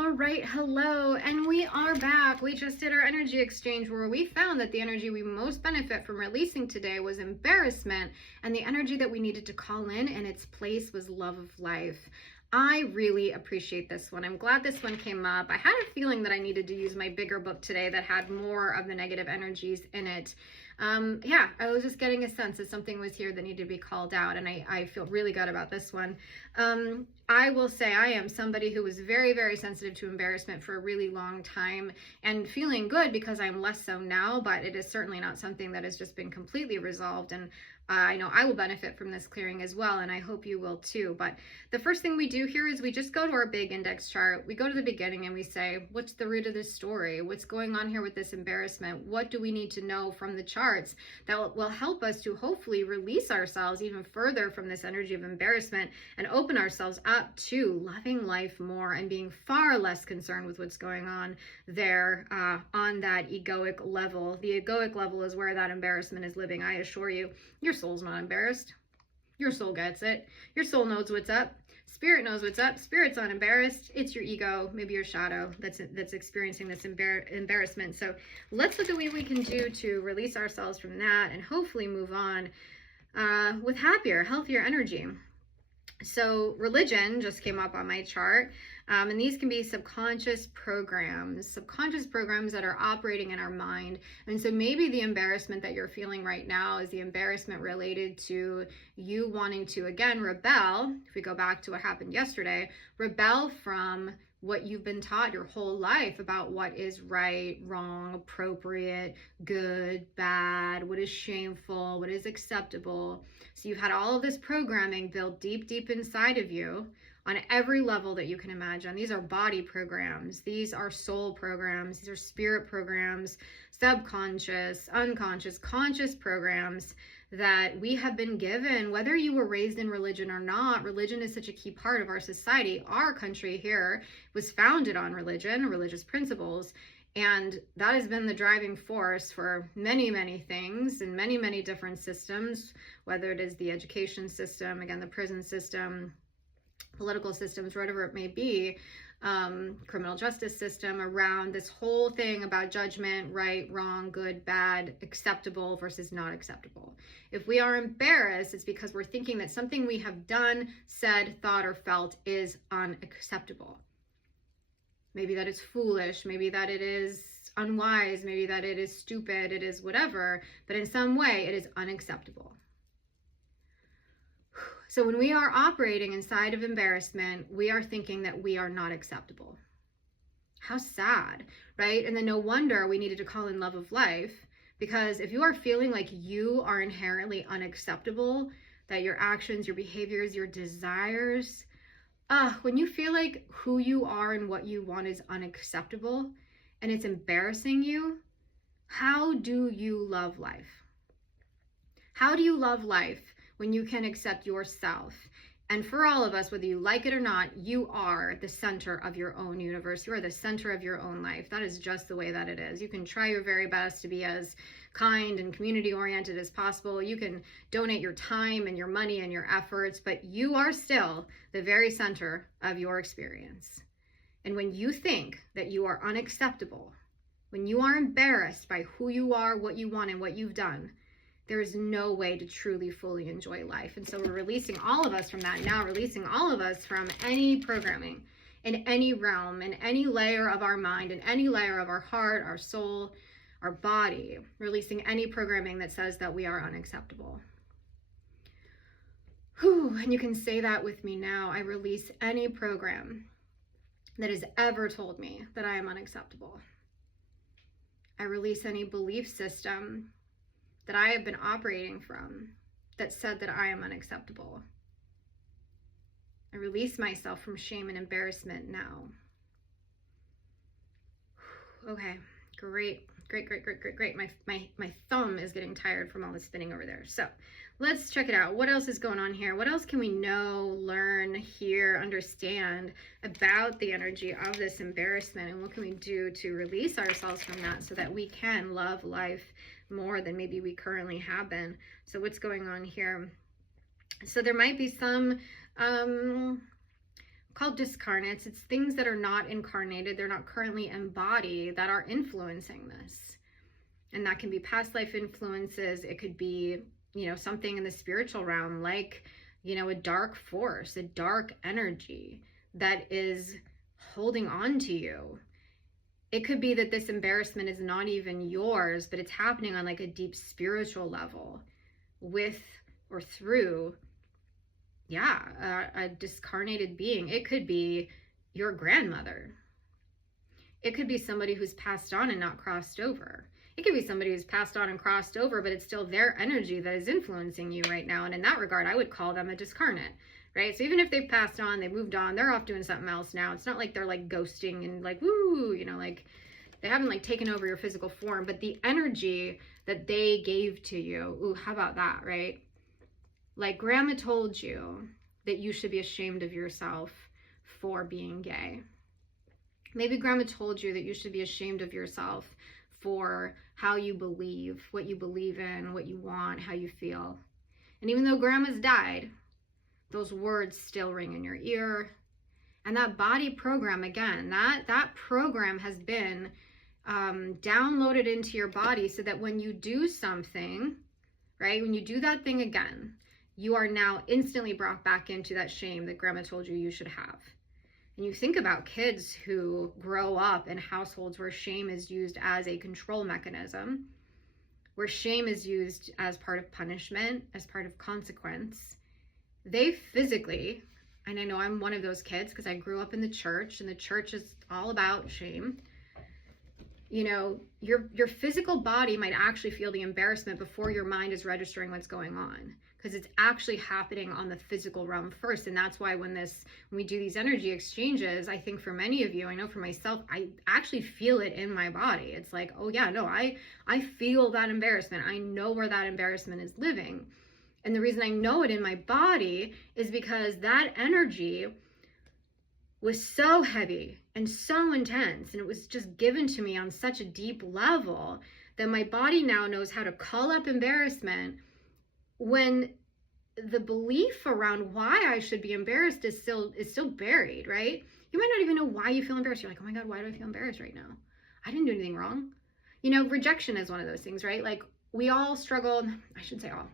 All right, hello, and we are back. We just did our energy exchange where we found that the energy we most benefit from releasing today was embarrassment, and the energy that we needed to call in its place was love of life. I really appreciate this one. I'm glad this one came up. I had a feeling that I needed to use my bigger book today that had more of the negative energies in it. Yeah, I was just getting a sense that something was here that needed to be called out, and I feel really good about this one. I will say I am somebody who was very, very sensitive to embarrassment for a really long time, and feeling good because I'm less so now, but it is certainly not something that has just been completely resolved, and I know I will benefit from this clearing as well, and I hope you will too. But the first thing we do here is we just go to our big index chart. We go to the beginning and we say, what's the root of this story? What's going on here with this embarrassment? What do we need to know from the charts that will help us to hopefully release ourselves even further from this energy of embarrassment and open ourselves up to loving life more and being far less concerned with what's going on there on that egoic level. The egoic level is where that embarrassment is living. I assure you, your soul's not embarrassed. Your soul gets it. Your soul knows what's up. Spirit knows what's up. Spirit's not embarrassed. It's your ego, maybe your shadow that's experiencing this embarrassment. So let's look at what we can do to release ourselves from that and hopefully move on with happier, healthier energy. So religion just came up on my chart, and these can be subconscious programs that are operating in our mind. And so maybe the embarrassment that you're feeling right now is the embarrassment related to you wanting to, again, rebel. If we go back to what happened yesterday, rebel from what you've been taught your whole life about what is right, wrong, appropriate, good, bad, what is shameful, what is acceptable. So you've had all of this programming built deep, deep inside of you on every level that you can imagine. These are body programs. These are soul programs. These are spirit programs, subconscious, unconscious, conscious programs that we have been given, whether you were raised in religion or not. Religion is such a key part of our society. Our country here was founded on religion, religious principles, and that has been the driving force for many, many things and many, many different systems, whether it is the education system, again, the prison system, political systems, whatever it may be, criminal justice system, around this whole thing about judgment, right, wrong, good, bad, acceptable versus not acceptable. If we are embarrassed, it's because we're thinking that something we have done, said, thought, or felt is unacceptable. Maybe that it's foolish, maybe that it is unwise, maybe that it is stupid, it is whatever, but in some way it is unacceptable. So when we are operating inside of embarrassment, we are thinking that we are not acceptable. How sad, right? And then no wonder we needed to call in love of life, because if you are feeling like you are inherently unacceptable, that your actions, your behaviors, your desires, when you feel like who you are and what you want is unacceptable and it's embarrassing you, how do you love life? How do you love life when you can accept yourself? And for all of us, whether you like it or not, you are the center of your own universe. You are the center of your own life. That is just the way that it is. You can try your very best to be as kind and community oriented as possible. You can donate your time and your money and your efforts, but you are still the very center of your experience. And when you think that you are unacceptable, when you are embarrassed by who you are, what you want, and what you've done, there is no way to truly, fully enjoy life. And so we're releasing all of us from that now, releasing all of us from any programming in any realm, in any layer of our mind, in any layer of our heart, our soul, our body, releasing any programming that says that we are unacceptable. Whew, and you can say that with me now. I release any program that has ever told me that I am unacceptable. I release any belief system that I have been operating from that said that I am unacceptable. I release myself from shame and embarrassment now. Okay, great. My thumb is getting tired from all the spinning over there. So let's check it out. What else is going on here? What else can we know, learn, hear, understand about the energy of this embarrassment? And what can we do to release ourselves from that so that we can love life more than maybe we currently have been? So what's going on here? So there might be some called discarnates. It's things that are not incarnated, they're not currently embodied, that are influencing this. And that can be past life influences. It could be, something in the spiritual realm, like, a dark force, a dark energy that is holding on to you. It could be that this embarrassment is not even yours, but it's happening on like a deep spiritual level with or through, a discarnated being. It could be your grandmother. It could be somebody who's passed on and not crossed over. It could be somebody who's passed on and crossed over, but it's still their energy that is influencing you right now. And in that regard, I would call them a discarnate, right? So even if they've passed on, they moved on, they're off doing something else now. It's not like they're like ghosting and like, woo, like they haven't like taken over your physical form, but the energy that they gave to you, ooh, how about that, right? Like grandma told you that you should be ashamed of yourself for being gay. Maybe grandma told you that you should be ashamed of yourself for how you believe, what you believe in, what you want, how you feel. And even though grandma's died, those words still ring in your ear. And that body program, again, that program has been downloaded into your body so that when you do something, right, when you do that thing again, you are now instantly brought back into that shame that grandma told you you should have. And you think about kids who grow up in households where shame is used as a control mechanism, where shame is used as part of punishment, as part of consequence. They physically, and I know I'm one of those kids because I grew up in the church, and the church is all about shame. Your physical body might actually feel the embarrassment before your mind is registering what's going on, because it's actually happening on the physical realm first. And that's why when we do these energy exchanges, I think for many of you, I know for myself, I actually feel it in my body. It's like, oh yeah, no, I feel that embarrassment. I know where that embarrassment is living. And the reason I know it in my body is because that energy was so heavy and so intense, and it was just given to me on such a deep level that my body now knows how to call up embarrassment when the belief around why I should be embarrassed is still buried, right? You might not even know why you feel embarrassed. You're like, oh my God, why do I feel embarrassed right now? I didn't do anything wrong. Rejection is one of those things, right? Like we all struggle, I shouldn't say all,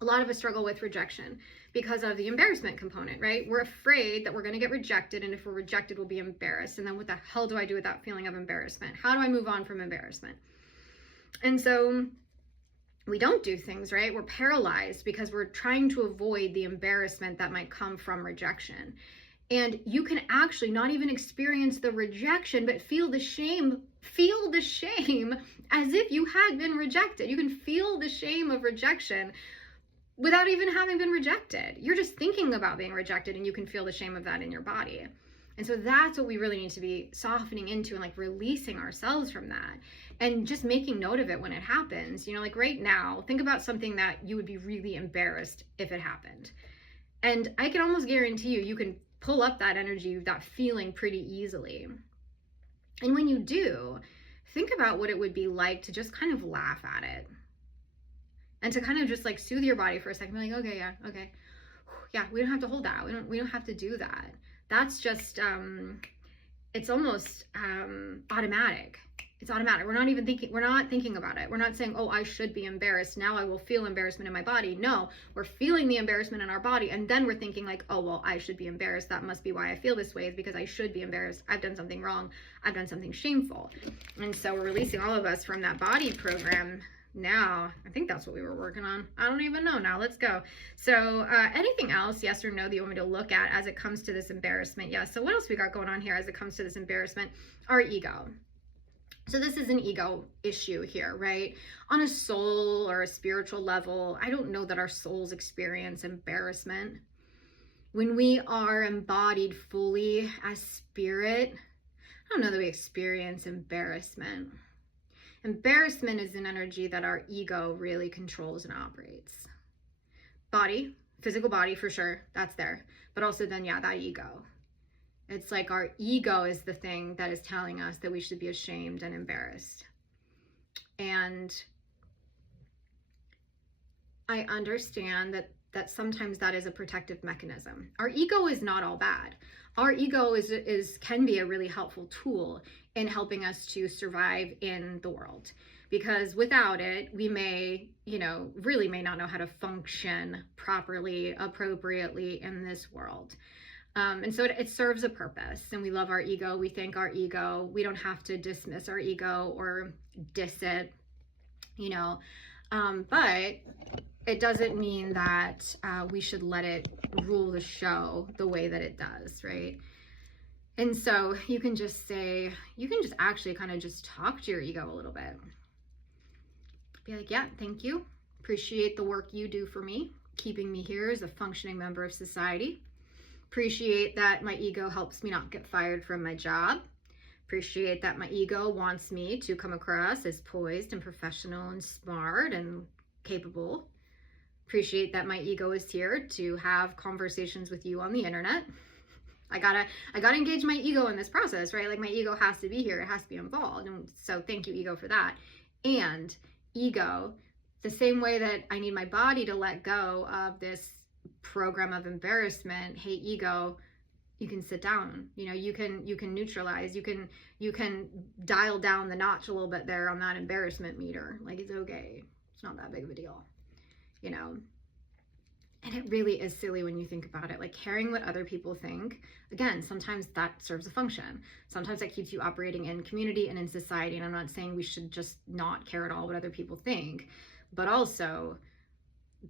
a lot of us struggle with rejection because of the embarrassment component, right? We're afraid that we're going to get rejected, and if we're rejected, we'll be embarrassed. And then what the hell do I do with that feeling of embarrassment? How do I move on from embarrassment? And so we don't do things, right? We're paralyzed because we're trying to avoid the embarrassment that might come from rejection. And you can actually not even experience the rejection, but feel the shame as if you had been rejected. You can feel the shame of rejection without even having been rejected. You're just thinking about being rejected, and you can feel the shame of that in your body. And so that's what we really need to be softening into, and like releasing ourselves from that and just making note of it when it happens. Like right now, think about something that you would be really embarrassed if it happened. And I can almost guarantee you can pull up that energy, that feeling pretty easily. And when you do, think about what it would be like to just kind of laugh at it. And to kind of just like soothe your body for a second, be like, okay, yeah, we don't have to hold that. We don't have to do that. That's just, it's almost automatic. It's automatic. We're not thinking about it. We're not saying, oh, I should be embarrassed. Now I will feel embarrassment in my body. No, we're feeling the embarrassment in our body. And then we're thinking like, oh, well, I should be embarrassed. That must be why I feel this way, is because I should be embarrassed. I've done something wrong. I've done something shameful. And so we're releasing all of us from that body program. Now, I think that's what we were working on. I don't even know now. Let's go. So anything else, yes or no, that you want me to look at as it comes to this embarrassment? Yes. So what else we got going on here as it comes to this embarrassment? Our ego. So this is an ego issue here, right? On a soul or a spiritual level, I don't know that our souls experience embarrassment. When we are embodied fully as spirit, I don't know that we experience embarrassment. Embarrassment is an energy that our ego really controls and operates. Body, physical body for sure, that's there. But also then, that ego. It's like our ego is the thing that is telling us that we should be ashamed and embarrassed. And I understand that sometimes that is a protective mechanism. Our ego is not all bad. our ego can be a really helpful tool in helping us to survive in the world, because without it, we may, really may not know how to function properly, appropriately in this world. And so it serves a purpose, and we love our ego. We thank our ego. We don't have to dismiss our ego or diss it, but it doesn't mean that we should let it rule the show the way that it does, right? And so you can just actually kind of just talk to your ego a little bit. Be like, yeah, thank you. Appreciate the work you do for me, keeping me here as a functioning member of society. Appreciate that my ego helps me not get fired from my job. Appreciate that my ego wants me to come across as poised and professional and smart and capable. Appreciate that my ego is here to have conversations with you on the internet. I gotta engage my ego in this process, right? Like, my ego has to be here. It has to be involved. And so thank you, ego, for that. And ego, the same way that I need my body to let go of this program of embarrassment, hey, ego, you can sit down. You can neutralize. You can dial down the notch a little bit there on that embarrassment meter. Like, it's okay. It's not that big of a deal, And it really is silly when you think about it. Like, caring what other people think, again, sometimes that serves a function. Sometimes that keeps you operating in community and in society. And I'm not saying we should just not care at all what other people think, but also,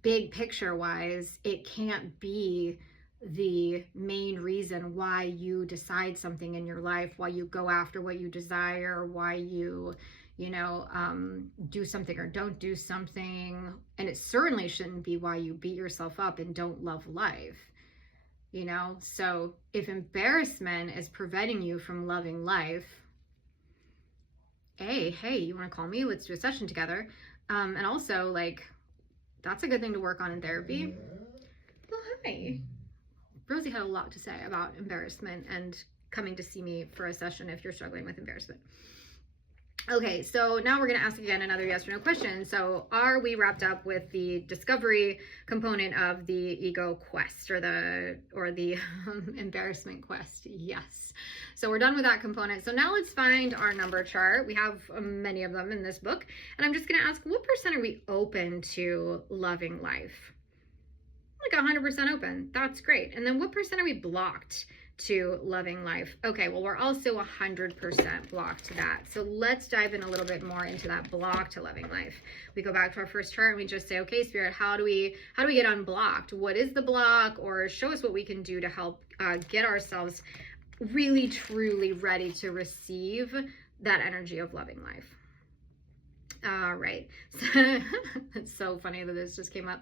big picture wise, it can't be the main reason why you decide something in your life, why you go after what you desire, why you do something or don't do something. And it certainly shouldn't be why you beat yourself up and don't love life, So if embarrassment is preventing you from loving life, hey, you want to call me? Let's do a session together. And also, like, that's a good thing to work on in therapy. Well, hi. Rosie had a lot to say about embarrassment and coming to see me for a session if you're struggling with embarrassment. Okay, so now we're going to ask again another yes or no question. So, are we wrapped up with the discovery component of the ego quest or the embarrassment quest? Yes. So we're done with that component. So now let's find our number chart. We have many of them in this book, and I'm just going to ask, what percent are we open to loving life? Like 100% open. That's great. And then what percent are we blocked to loving life? Okay, well, we're also 100% blocked to that. So let's dive in a little bit more into that block to loving life. We go back to our first chart and we just say, okay, Spirit, how do we get unblocked? What is the block? Or show us what we can do to help get ourselves really, truly ready to receive that energy of loving life. All right. It's so funny that this just came up.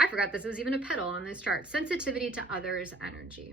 I forgot this was even a petal on this chart. Sensitivity to others' energy.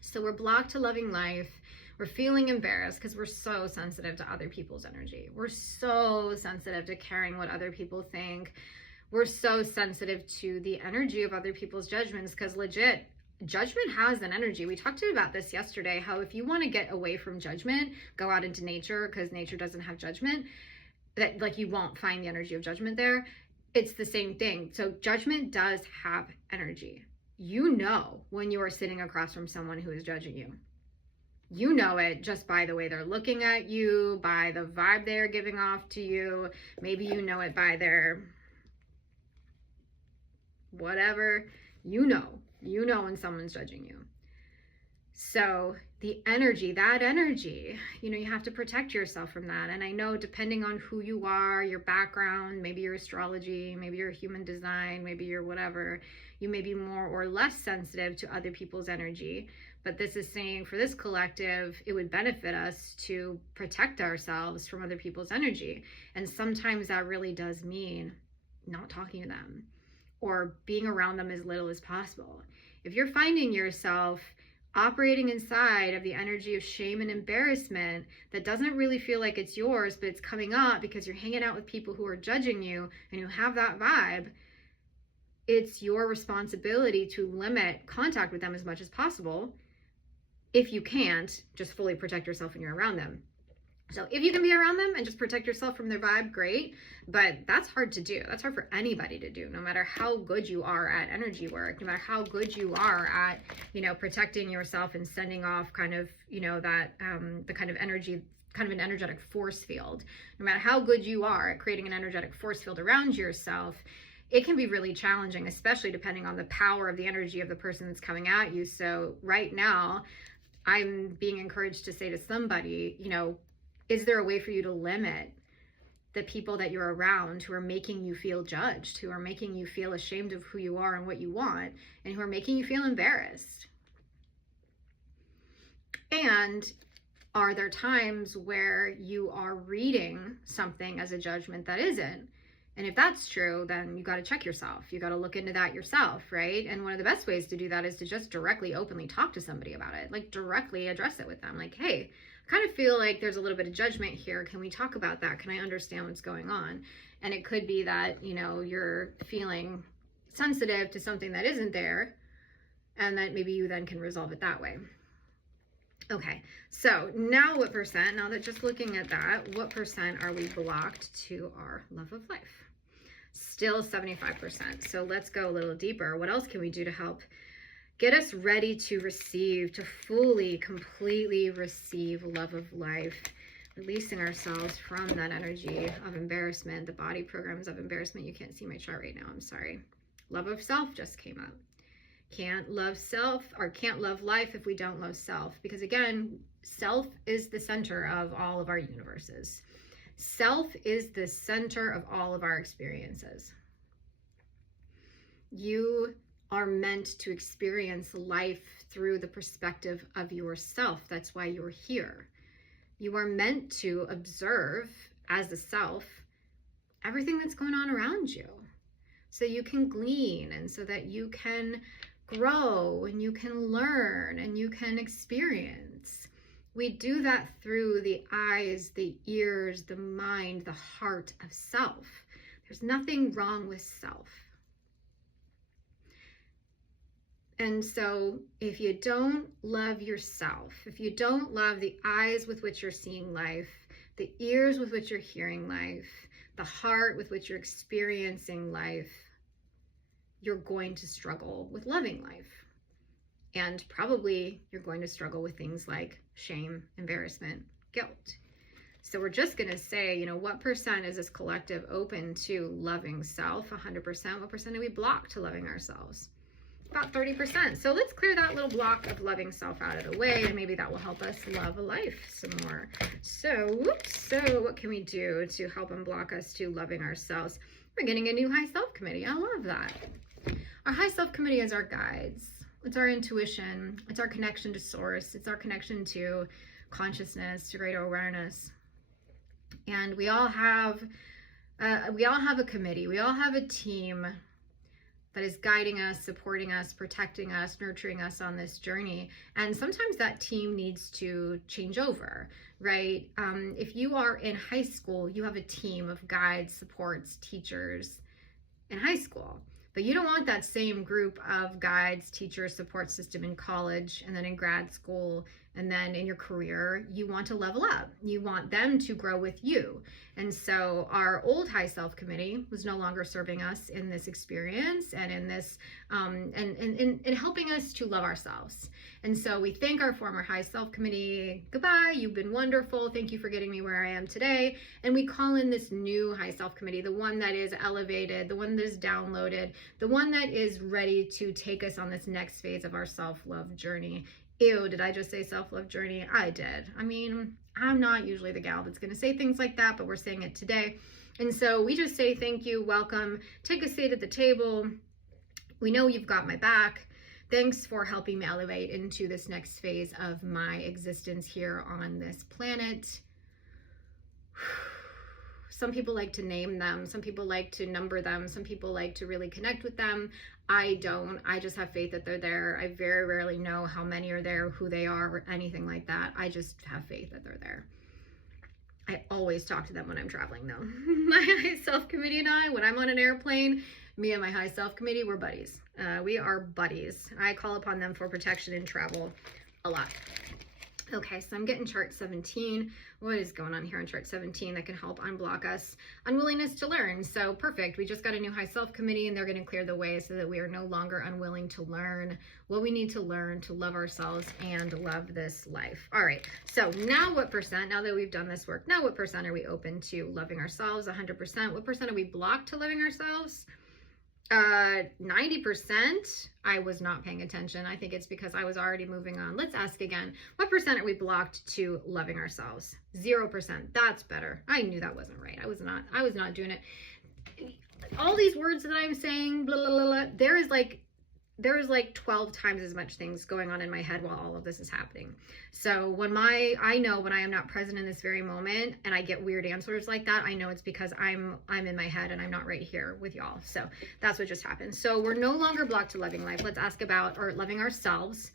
So we're blocked to loving life. We're feeling embarrassed because we're so sensitive to other people's energy. We're so sensitive to caring what other people think. We're so sensitive to the energy of other people's judgments because legit, judgment has an energy. We talked about this yesterday, how if you want to get away from judgment, go out into nature because nature doesn't have judgment, that like you won't find the energy of judgment there. It's the same thing. So judgment does have energy. You know when you are sitting across from someone who is judging you. You know it just by the way they're looking at you, by the vibe they're giving off to you. Maybe you know it by their whatever. You know when someone's judging you. So the energy, that energy, you have to protect yourself from that. And I know depending on who you are, your background, maybe your astrology, maybe your human design, maybe your whatever, you may be more or less sensitive to other people's energy. But this is saying for this collective, it would benefit us to protect ourselves from other people's energy. And sometimes that really does mean not talking to them or being around them as little as possible. If you're finding yourself operating inside of the energy of shame and embarrassment that doesn't really feel like it's yours, but it's coming up because you're hanging out with people who are judging you and who have that vibe, it's your responsibility to limit contact with them as much as possible. If you can't, just fully protect yourself when you're around them. So if you can be around them and just protect yourself from their vibe, great. But that's hard to do. That's hard for anybody to do, no matter how good you are at energy work, no matter how good you are at, protecting yourself and sending off kind of, that, the kind of energy, kind of an energetic force field. No matter how good you are at creating an energetic force field around yourself, it can be really challenging, especially depending on the power of the energy of the person that's coming at you. So right now, I'm being encouraged to say to somebody, is there a way for you to limit the people that you're around who are making you feel judged, who are making you feel ashamed of who you are and what you want, and who are making you feel embarrassed? And are there times where you are reading something as a judgment that isn't? And if that's true, then you got to check yourself. You got to look into that yourself, right? And one of the best ways to do that is to just directly, openly talk to somebody about it, like directly address it with them. Like, hey, I kind of feel like there's a little bit of judgment here. Can we talk about that? Can I understand what's going on? And it could be that, you're feeling sensitive to something that isn't there, and that maybe you then can resolve it that way. Okay, so now what percent, now that just looking at that, what percent are we blocked to our love of life? Still 75%. So let's go a little deeper. What else can we do to help get us ready to receive, to fully, completely receive love of life, releasing ourselves from that energy of embarrassment, the body programs of embarrassment? You can't see my chart right now, I'm sorry. Love of self just came up. Can't love self, or can't love life if we don't love self. Because again, self is the center of all of our universes. Self is the center of all of our experiences. You are meant to experience life through the perspective of yourself. That's why you're here. You are meant to observe as a self everything that's going on around you, so you can glean, and so that you can grow and you can learn and you can experience. We do that through the eyes, the ears, the mind, the heart of self. There's nothing wrong with self. And so if you don't love yourself, if you don't love the eyes with which you're seeing life, the ears with which you're hearing life, the heart with which you're experiencing life, you're going to struggle with loving life. And probably you're going to struggle with things like shame, embarrassment, guilt. So we're just going to say, what percent is this collective open to loving self? 100%. What percent are we blocked to loving ourselves? About 30%. So let's clear that little block of loving self out of the way, and maybe that will help us love life some more. So what can we do to help unblock us to loving ourselves? We're getting a new high self committee. I love that. Our high self committee is our guides. It's our intuition. It's our connection to source. It's our connection to consciousness, to greater awareness. And we all have a committee. We all have a team that is guiding us, supporting us, protecting us, nurturing us on this journey. And sometimes that team needs to change over, right? If you are in high school, you have a team of guides, supports, teachers in high school. But you don't want that same group of guides, teachers, support system in college, and then in grad school, and then in your career. You want to level up. You want them to grow with you. And so our old high self committee was no longer serving us in this experience and in this, and helping us to love ourselves. And so we thank our former high self committee. Goodbye. You've been wonderful. Thank you for getting me where I am today. And we call in this new high self committee, the one that is elevated, the one that is downloaded, the one that is ready to take us on this next phase of our self-love journey. Ew, did I just say self-love journey? I did. I mean, I'm not usually the gal that's going to say things like that, but we're saying it today. And so we just say thank you, welcome, take a seat at the table. We know you've got my back. Thanks for helping me elevate into this next phase of my existence here on this planet. Some people like to name them. Some people like to number them. Some people like to really connect with them. I don't. I just have faith that they're there. I very rarely know how many are there, who they are, or anything like that. I just have faith that they're there. I always talk to them when I'm traveling, though. My high self committee and I, when I'm on an airplane, me and my high self committee, we're buddies. We are buddies. I call upon them for protection in travel a lot. Okay, so I'm getting chart 17. What is going on here on chart 17 that can help unblock us? Unwillingness to learn. So perfect. We just got a new high self committee and they're going to clear the way so that we are no longer unwilling to learn what we need to learn to love ourselves and love this life. All right. So now what percent, now that we've done this work, now what percent are we open to loving ourselves? 100%. What percent are we blocked to loving ourselves? 90%. I was not paying attention. I think it's because I was already moving on. Let's ask again. What percent are we blocked to loving ourselves? 0%. That's better. I knew that wasn't right. I was not doing it. All these words that I'm saying, blah, blah, blah, blah, there is like 12 times as much things going on in my head while all of this is happening. So I know when I am not present in this very moment and I get weird answers like that, I know it's because I'm in my head and I'm not right here with y'all. So that's what just happened. So we're no longer blocked to loving life. Let's ask about, or loving ourselves.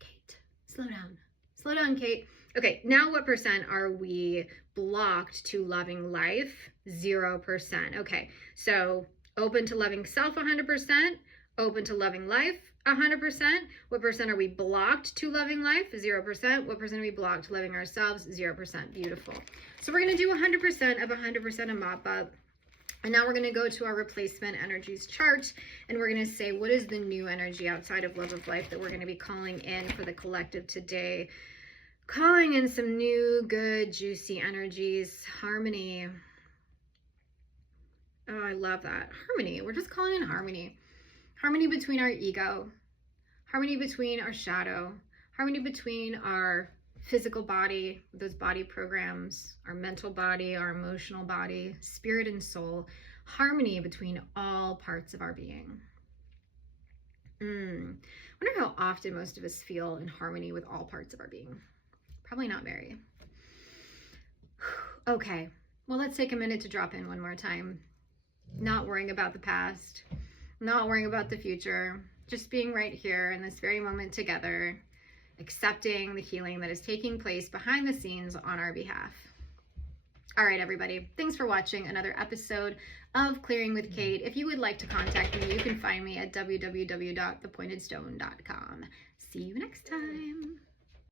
Kate, slow down. Slow down, Kate. Okay, now what percent are we blocked to loving life? 0%. Okay, so open to loving self 100%, open to loving life 100%. What percent are we blocked to loving life? 0%. What percent are we blocked to loving ourselves? 0%. Beautiful. So we're going to do 100% of 100% a mop up. And now we're going to go to our replacement energies chart and we're going to say, what is the new energy outside of love of life that we're going to be calling in for the collective today? Calling in some new, good, juicy energies. Harmony. Oh, I love that. Harmony. We're just calling in harmony. Harmony between our ego. Harmony between our shadow. Harmony between our physical body, those body programs, our mental body, our emotional body, spirit and soul. Harmony between all parts of our being. I wonder how often most of us feel in harmony with all parts of our being. Probably not very. Okay. Well, let's take a minute to drop in one more time. Not worrying about the past, not worrying about the future, just being right here in this very moment together, accepting the healing that is taking place behind the scenes on our behalf. All right, everybody, thanks for watching another episode of Clearing with Kate. If you would like to contact me, you can find me at www.thepointedstone.com. See you next time.